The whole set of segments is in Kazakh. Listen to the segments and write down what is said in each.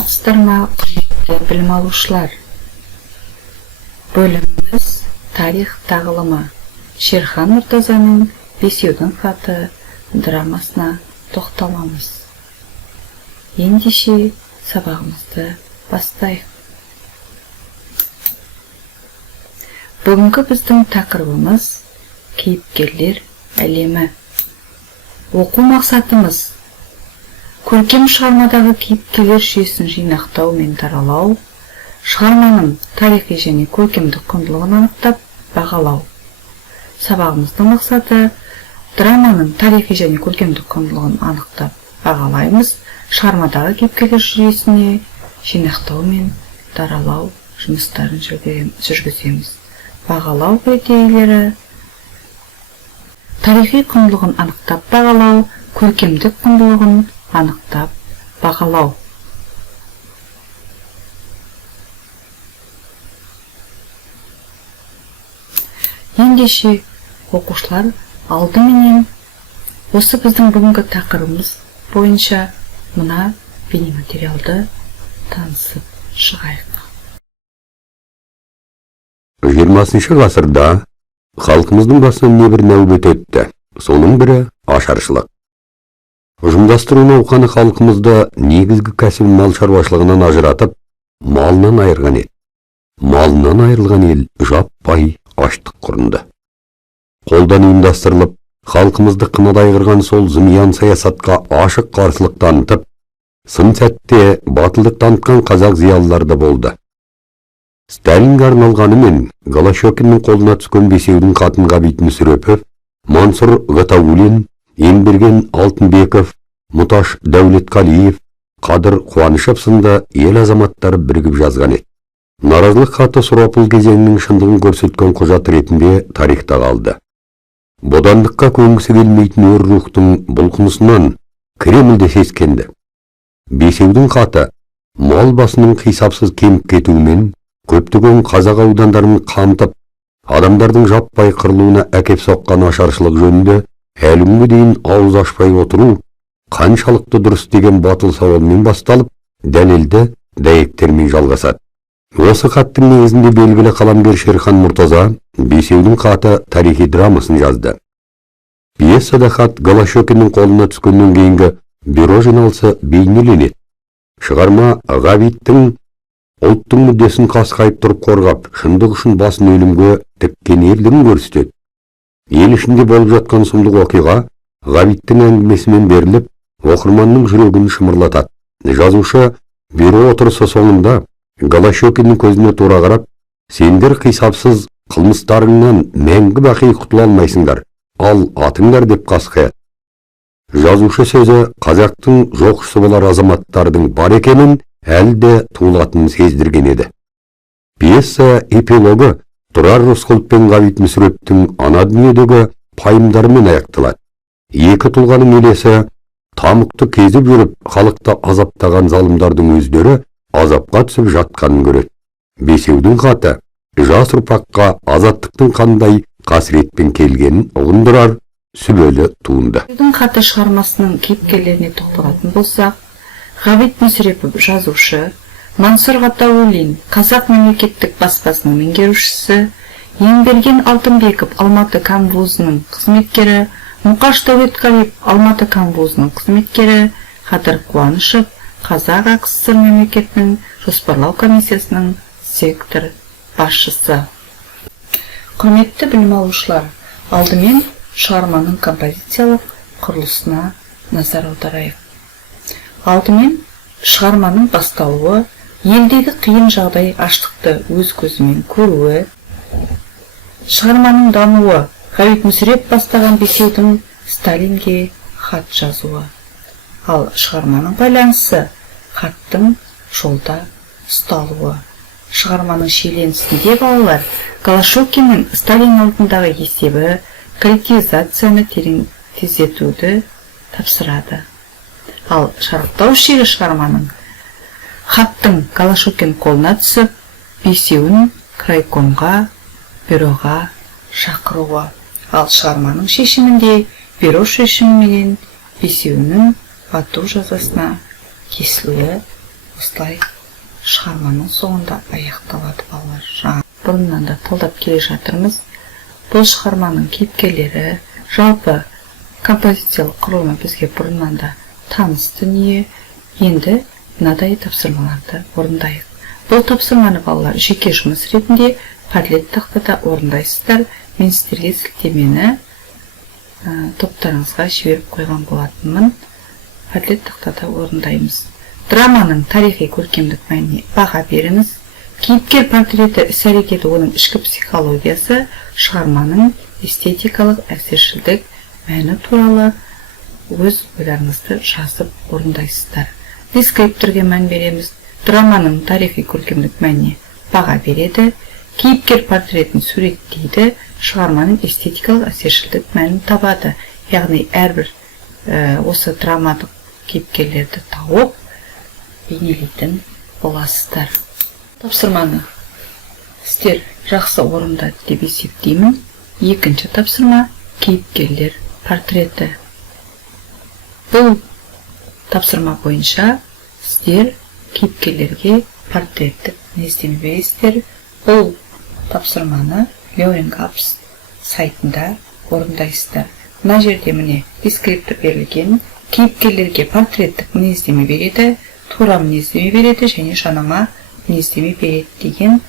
саламатсыздар ма, құрметті білім алушылар? Бөліміміз тарих тағылымы. Шерхан Мұртазаның Бесеудің хаты драмасына тоқталамыз. Ендеше сабағымызды бастайық. Бүгінгі біздің тақырыбымыз кейіпкерлер әлемі. Оқу мақсатымыз көркем шығармадағы кейіпкерлер жүйесін жинақтау мен таралау, шығарманың тарихи және көркемдік құндылығын анықтап бағалау. Сабағымыздың мақсаты драманың тарихи және көркемдік құндылығын анықтап бағалаймыз, шығармадағы кейіпкерлер жүйесіне жинақтау мен таралау жұмыстарын жүргіземіз. Бағалау критерийлері: тарихи құндылығын анықтап бағалау, көркемдік құндылығын анықтап бағалау. Ендеше оқушылар, алдыменен осы біздің бүгінгі тақырыбымыз бойынша мына бейнематериалды танысып шығайық. 20 ғасырда халқымыздың басынан небір нәубет өтті. Соның бірі ашаршылық. Ұжымдастыру науқаны халқымызда негізгі кәсібін мал шаруашылығынан ажыратып, малынан айырған еді. Малынан айырылған ел жаппай аштық құрынды. Қолдан ұйымдастырылып, халқымызды қынадай қырған сол зымиян саясатқа ашық қарсылық танытып, сын сәтте батылдық танытқан қазақ зиялылар да болды. Сталинге арналғанымен Голощекиннің қолына түскен Бесеудің хатын Ғабит Мүсірепов, Мансұр Ғатауллин, Емберген Алтынбеков, Мұташ Дәулетқалиев, Қадыр Қуанышев сынды ел азаматтары бірігіп жазған еді. Наразылық хаты сұрапыл кезеңнің шындығын көрсеткен құжат ретінде тарихта қалды. Бодандыққа көнгісі келмейтін өр рухтың бұлқынысынан Кремльде сескенді. Бесеудің хаты мал басының қисапсыз кеміп кетуімен көптеген қазақ аудандарын қамтып, адамдардың жаппай қырылуына әкеп соққан ашаршылық жөнінде әлі күнге дейін ауыз ашпай отыру қаншалықты дұрыс деген батыл сауалмен басталып, дәлелді дәйектермен жалғасады. Осы хаттың негізінде белгілі қаламгер Шерхан Мұртаза Бесеудің хаты тарихи драмасын жазды. Пьесада хат Голощекиннің қолына түскеннен кейінгі бюро жиналысы бейнеленеді. Шығарма Ғабиттің ұлттың мүддесін қасқайып тұрып қорғап, шындық үшін басын өлімге тіккен ерлігін көрсетеді. Ел ішінде болып жатқан сұмдық оқиға Ғабиттің әңгімесімен беріліп, оқырманның жүрегін шымырлатады. Жазушы бюро отырысы соңында Голощекиннің көзіне тура қарап, сендер қисапсыз қылмыстарыңнан мәңгі бақи құтыла алмайсыңдар, ал атыңдар деп қасқаяды. Жазушы сөзі қазақтың жоқшысы болар азаматтардың бар екенін әлі де туылатынын сездірген еді. Пьеса эпилогы Тұрар Рысқұлов пен Ғабит Мүсіреповтің ана дүниедегі пайымдарымен аяқталады. Екі тұлғаның елесі тамұқты кезіп жүріп, халықты азаптаған залымдардың өздері азапқа түсіп жатқанын көреді. Бесеудің хаты жас ұрпаққа азаттықтың қандай қасіретпен келгенін ұғындырар сүбелі туынды. Бесеудің хаты шығармасының кейіпкерлеріне тоқталатын болсақ, Ғабит Мүсірепов жазушы, Мансұр Ғатауллин қазақ мемлекеттік баспасының меңгерушісі, Емберген Алтынбеков Алматы камвузының қызметкері, Мұқаш Дәулетқалиев Алматы камвузының қызметкері, Қадыр Қуанышев Қазақ АКСР мемлекетінің жоспарлау комиссиясының сектор басшысы. Құрметті білім алушылар, алдымен шығарманың композициялық құрылысына назар аударайық. Алдымен шығарманың басталуы, елдегі қиын жағдай аштықты өз көзімен көруі, шығарманың дамуы, Ғабит Мүсірепов бастаған Бесеудің Сталинге хат жазуы. Ал шығарманың байланысы, хаттың жолда ұсталуы. Шығарманың шиеленісінде балалар Голощекиннің Сталин алдындағы есебі коллективизацияны тездетуді тапсырады. Ал шарықтау шегі шығарманың хаттың Голощекин қолына түсіп, Бесеуін крайкомға, бюроға шақыруы. Ал шығарманың шешімінде бюро шешіміменен Бесеуінің ату жазасына кесілуі осылай шығарманың соңында аяқталады балалар. Жаңа бұрыннан да талдап келе жатырмыз. Бұл шығарманың кейіпкерлері, жалпы композициялық құрылымы бізге бұрыннан да таныс дүние. Енді мынадай тапсырмаларды орындайық. Бұл тапсырманы балалар жеке жұмыс ретінде Padlet тақтада орындайсыздар. Мен сіздерге сілтемені топтарыңызға жіберіп қойған болатынмын. Padlet тақтада орындаймыз. Драманың тарихи көркемдік мәніне баға беріңіз. Кейіпкер портреті, іс-әрекеті, оның ішкі психологиясы, шығарманың эстетикалық әсершілдік мәні туралы өз ойларыңызды жазып орындайсыздар. Дескрипторге мән береміз. Драманың тарихи көркемдік мәніне баға береді. Кейіпкер портретін суреттейді. Шығарманың эстетикалық әсершілдік мәнін табады. Яғни әрбір осы драмадық кейіпкерлерді тауып бейнелейтін боласыздар. Тапсырманы сіздер жақсы орындады деп есептеймін. Екінші тапсырма кейіпкерлер портреті. Бұл тапсырма бойынша сіздер кейіпкерлерге портреттік мінездеме бересіздер. Бұл тапсырманы Learning-Apps сайтында орындайсыздар. Мына жерде міне дескриптор берілген. Кейіпкерлерге портреттік мінездеме береді, тура мінездеме береді және жанама мінездеме береді деген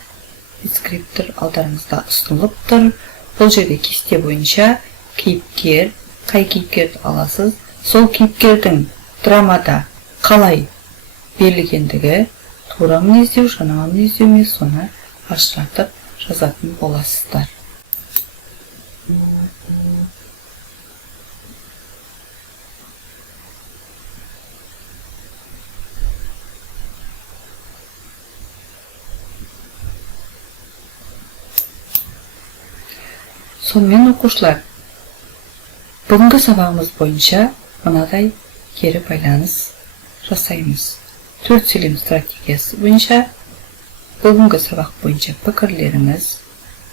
дескриптор алдарыңызда ұсынылып тұр. Бұл жерде кесте бойынша кейіпкер, қай кейіпкерді аласыз, сол кейіпкердің драмада қалай берілгендігі, тура мінездеу, жанама мінездеуме соны ажыратып жазатын боласыздар. Сонымен оқушылар, бүгінгі сабағымыз бойынша мынадай кері байланыс жасаймыз. 4 сөйлем стратегиясы бойынша бүгінгі сабақ бойынша пікірлеріңіз,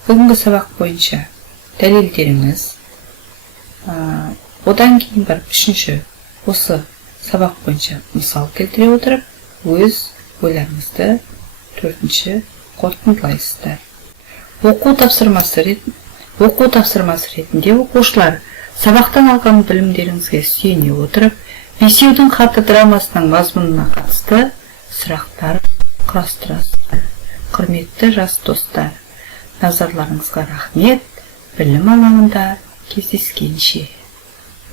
бүгінгі сабақ бойынша дәлелдеріңіз, одан кейін барып үшінші осы сабақ бойынша мысал келтіре отырып, өз ойларыңызды төртінші қорытындылайсыздар. Оқу тапсырмасы ретінде оқушылар сабақтан алған білімдеріңізге сүйене отырып, бесеудің хаты драмасының мазмұнына қатысты сұрақтар құрастырасыздар. Құрметті жас достар, назарларыңызға рахмет. Білім алаңында кездескенше.